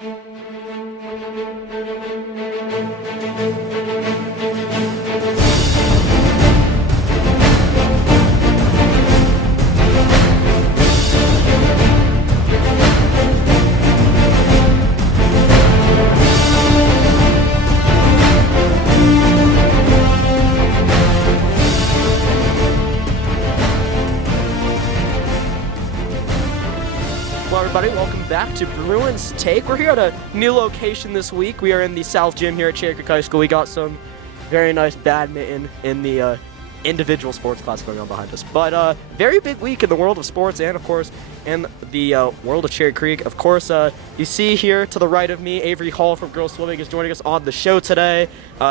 Hello everybody, welcome back to Bruins Take. We're here at a new location this week. We are in the South Gym here at Cherry Creek High School. We got some very nice badminton in the individual sports class going on behind us. But very big week in the world of sports and, of course, in the world of Cherry Creek. Of course, you see here to the right of me, Avery Hall from Girls Swimming is joining us on the show today.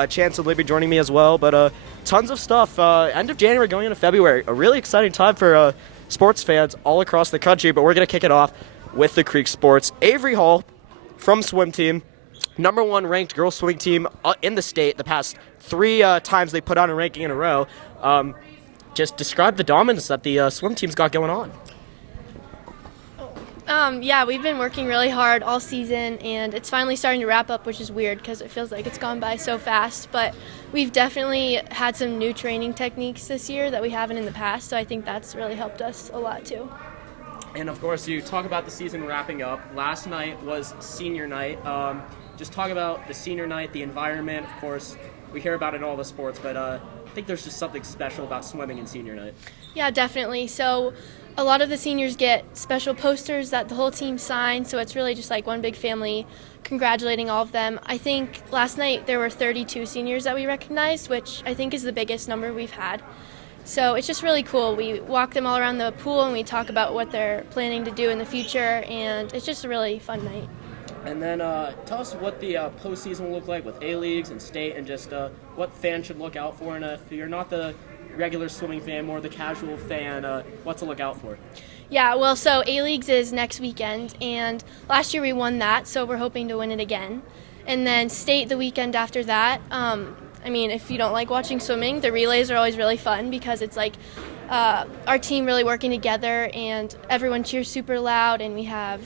Chance and Libby joining me as well. But tons of stuff. End of January going into February. A really exciting time for sports fans all across the country. But we're going to kick it off with the Creek Sports. Avery Hall from swim team, #1 ranked girls swimming team in the state the past 3 times they put on a ranking in a row. Just describe the dominance that the swim team's got going on. Yeah, we've been working really hard all season, and it's finally starting to wrap up, which is weird because it feels like it's gone by so fast. But we've definitely had some new training techniques this year that we haven't in the past, so I think that's really helped us a lot too. And of course, you talk about the season wrapping up. Last night was senior night. Just talk about the senior night, the environment. Of course, we hear about it in all the sports, but I think there's just something special about swimming in senior night. Yeah, definitely. So a lot of the seniors get special posters that the whole team signs, so it's really just like one big family congratulating all of them. I think last night there were 32 seniors that we recognized, which I think is the biggest number we've had. So it's just really cool. We walk them all around the pool and we talk about what they're planning to do in the future, and it's just a really fun night. And then tell us what the postseason will look like with A-Leagues and state, and just what fans should look out for. And if you're not the regular swimming fan, more the casual fan, what to look out for. Yeah, well, so A-Leagues is next weekend, and last year we won that, so we're hoping to win it again. And then state the weekend after that. I mean, if you don't like watching swimming, the relays are always really fun because it's like our team really working together and everyone cheers super loud and we have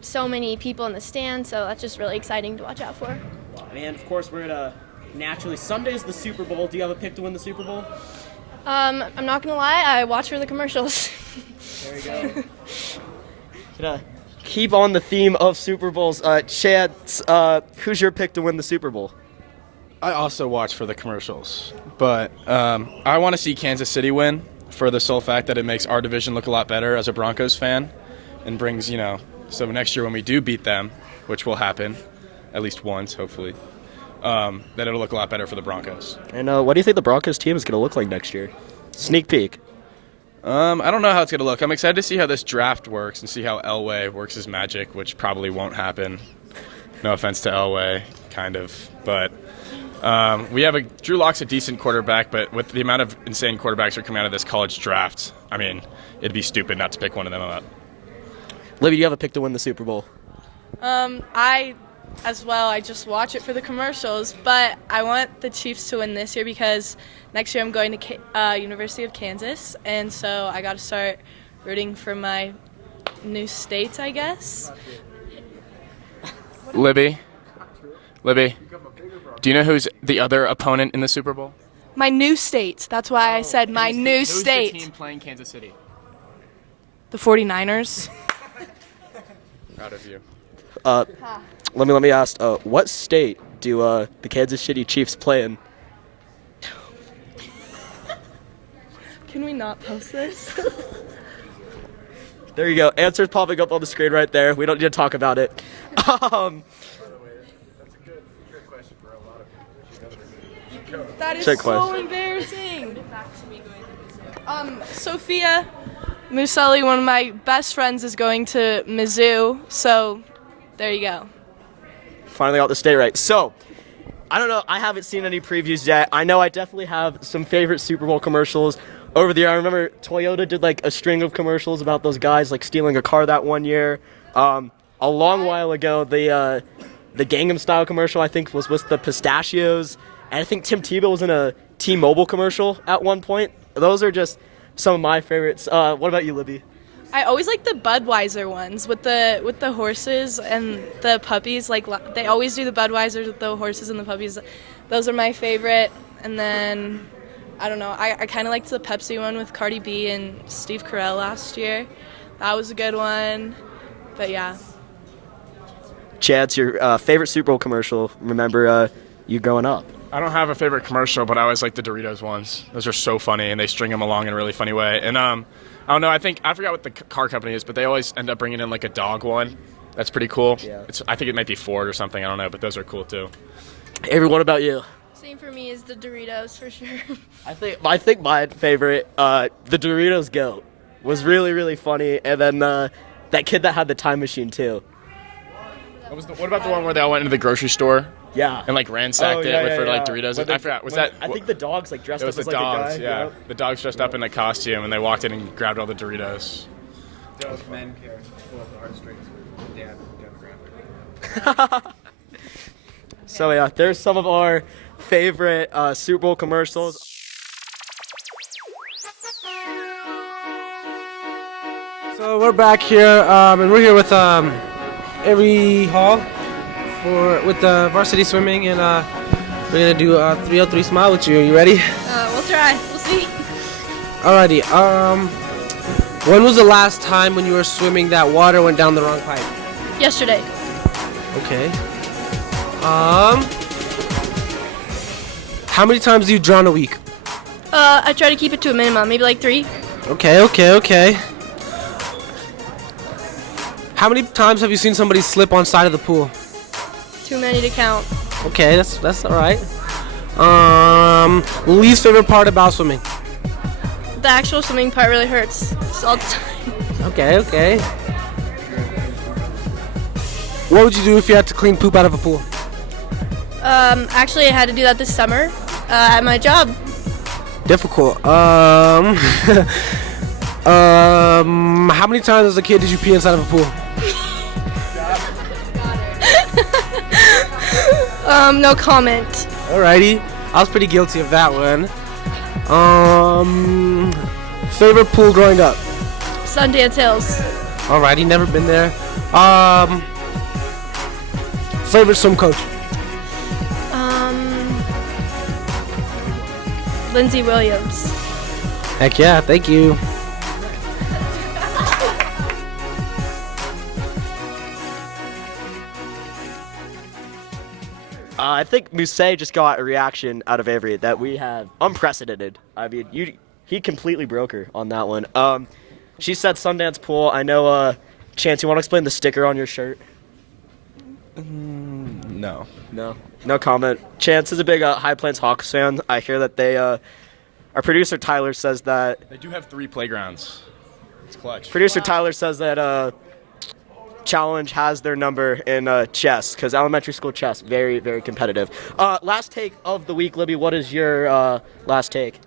so many people in the stands, so that's just really exciting to watch out for. And of course, we're going naturally, Sunday's the Super Bowl. Do you have a pick to win the Super Bowl? I'm not going to lie, I watch for the commercials. There you go. Keep on the theme of Super Bowls. Chance, who's your pick to win the Super Bowl? I also watch for the commercials, but I want to see Kansas City win for the sole fact that it makes our division look a lot better as a Broncos fan and brings, so next year when we do beat them, which will happen at least once, hopefully, that it'll look a lot better for the Broncos. And what do you think the Broncos team is going to look like next year? Sneak peek. I don't know how it's going to look. I'm excited to see how this draft works and see how Elway works his magic, which probably won't happen. No offense to Elway, kind of, but... we have Drew Lock's a decent quarterback, but with the amount of insane quarterbacks that are coming out of this college draft, I mean, it'd be stupid not to pick one of them up. Libby, do you have a pick to win the Super Bowl? I just watch it for the commercials, but I want the Chiefs to win this year because next year I'm going to University of Kansas, and so I got to start rooting for my new state, I guess. Libby, do you know who's the other opponent in the Super Bowl? My new state. That's why I said my new state. Who's the team playing Kansas City? The 49ers. Proud of you. Let me ask, what state do the Kansas City Chiefs play in? Can we not post this? There you go. Answers popping up on the screen right there. We don't need to talk about it. That is Check so question. embarrassing. Sophia Muselli, one of my best friends, is going to Mizzou, so there you go. Finally got the state right. So, I don't know. I haven't seen any previews yet. I know I definitely have some favorite Super Bowl commercials over the year. I remember Toyota did like a string of commercials about those guys like stealing a car that one year. A long while ago, the Gangnam Style commercial I think was with the pistachios. And I think Tim Tebow was in a T-Mobile commercial at one point. Those are just some of my favorites. What about you, Libby? I always like the Budweiser ones with the horses and the puppies. Like they always do the Budweisers with the horses and the puppies. Those are my favorite. And then I don't know. I kind of liked the Pepsi one with Cardi B and Steve Carell last year. That was a good one. But yeah. Chad's your favorite Super Bowl commercial. Remember you growing up? I don't have a favorite commercial, but I always like the Doritos ones. Those are so funny, and they string them along in a really funny way. And I don't know. I forgot what the car company is, but they always end up bringing in like a dog one. That's pretty cool. Yeah. I think it might be Ford or something. I don't know, but those are cool too. Avery, what about you? Same for me is the Doritos for sure. I think my favorite, the Doritos Goat, was really, really funny, and then that kid that had the time machine too. What about the one where they all went into the grocery store? Yeah. And like ransacked like Doritos. I forgot. I think the dogs like dressed up as like dogs, a guy. Yeah. The dogs dressed up in a costume, and they walked in and grabbed all the Doritos. Those men care pull up the heartstrings with dad demographic. So yeah, there's some of our favorite Super Bowl commercials. So we're back here, and we're here with Avery Hall with varsity swimming, and we're gonna do a 303 smile with you. Are you ready? We'll try. We'll see. Alrighty. When was the last time when you were swimming that water went down the wrong pipe? Yesterday. Okay. How many times do you drown a week? I try to keep it to a minimum, maybe like 3. Okay. How many times have you seen somebody slip on side of the pool? Too many to count. Okay, that's all right. Least favorite part about swimming? The actual swimming part really hurts. Just all the time. Okay. What would you do if you had to clean poop out of a pool? Actually, I had to do that this summer at my job. Difficult. How many times as a kid did you pee inside of a pool? No comment. Alrighty. I was pretty guilty of that one. Favorite pool growing up? Sundance Hills. Alrighty, never been there. Favorite swim coach? Lindsay Williams. Heck yeah, thank you. I think Musée just got a reaction out of Avery that we have unprecedented. I mean, he completely broke her on that one. She said Sundance Pool. I know, Chance, you want to explain the sticker on your shirt? No. No comment. Chance is a big High Plains Hawks fan. I hear that they, our producer Tyler says that. They do have 3 playgrounds. It's clutch. Producer Tyler says that Challenge has their number in chess, because elementary school chess, very, very competitive. Last take of the week, Libby. What is your last take?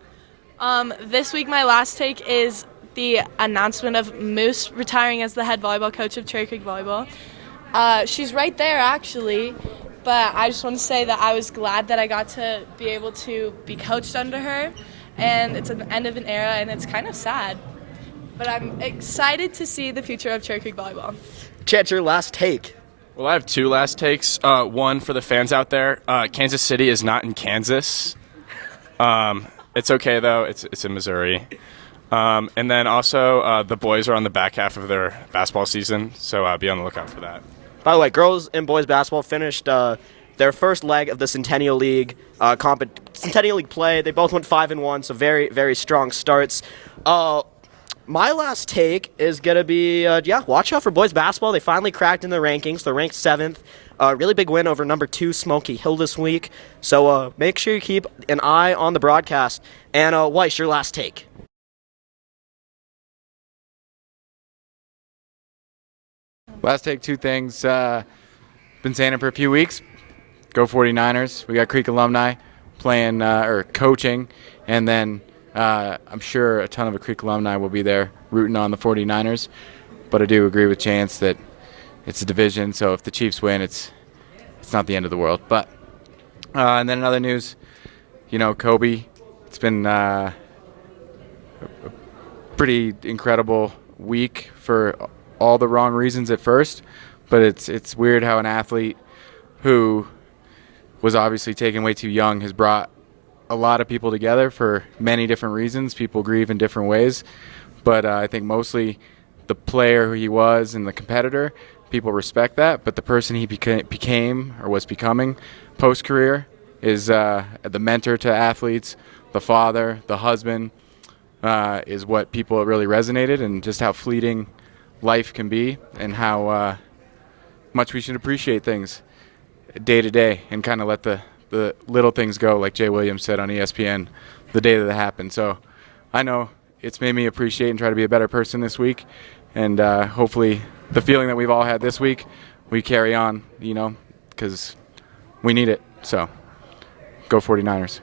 This week my last take is the announcement of Moose retiring as the head volleyball coach of Cherry Creek Volleyball. She's right there, actually, but I just want to say that I was glad that I got to be able to be coached under her, and it's an end of an era, and it's kind of sad. But I'm excited to see the future of Cherry Creek Volleyball. Chance, your last take. Well, I have 2 last takes. One for the fans out there. Kansas City is not in Kansas. It's okay, though. It's in Missouri. And then also, the boys are on the back half of their basketball season, so be on the lookout for that. By the way, girls and boys basketball finished their first leg of the Centennial League Centennial League play. They both went 5-1, so very, very strong starts. My last take is going to be, watch out for boys basketball. They finally cracked in the rankings. They're ranked 7th. Really big win over number 2 Smoky Hill this week. So make sure you keep an eye on the broadcast. And Weiss, your last take. Last take, 2 things. Been saying it for a few weeks. Go 49ers. We got Creek alumni playing or coaching, and then I'm sure a ton of Creek alumni will be there rooting on the 49ers. But I do agree with Chance that it's a division, so if the Chiefs win, it's not the end of the world. But and then in other news, Kobe. It's been a pretty incredible week for all the wrong reasons at first, but it's weird how an athlete who was obviously taken way too young has brought a lot of people together for many different reasons. People grieve in different ways, but I think mostly the player who he was and the competitor, people respect that, but the person he became or was becoming post-career is the mentor to athletes, the father, the husband, is what people really resonated, and just how fleeting life can be and how much we should appreciate things day to day and kind of let the little things go, like Jay Williams said on ESPN the day that it happened. So I know it's made me appreciate and try to be a better person this week, and hopefully the feeling that we've all had this week, we carry on, because we need it. So go 49ers.